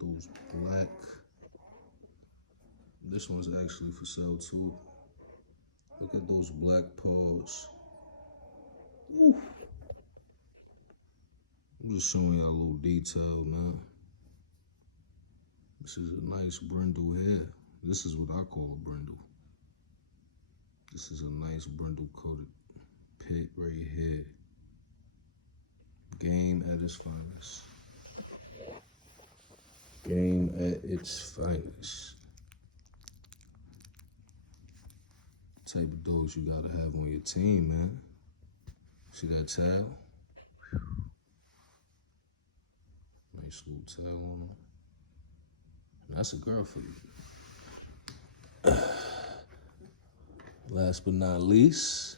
those black. This one's actually for sale too. Look at those black paws. Ooh. I'm just showing y'all a little detail, man. This is a nice brindle hair. This is what I call a brindle. This is a nice brindle coated pit right here. Game at its finest. Game at its finest. Type of dogs you gotta have on your team, man. See that tail? Nice little tail on them. That's a girl for you. Last but not least,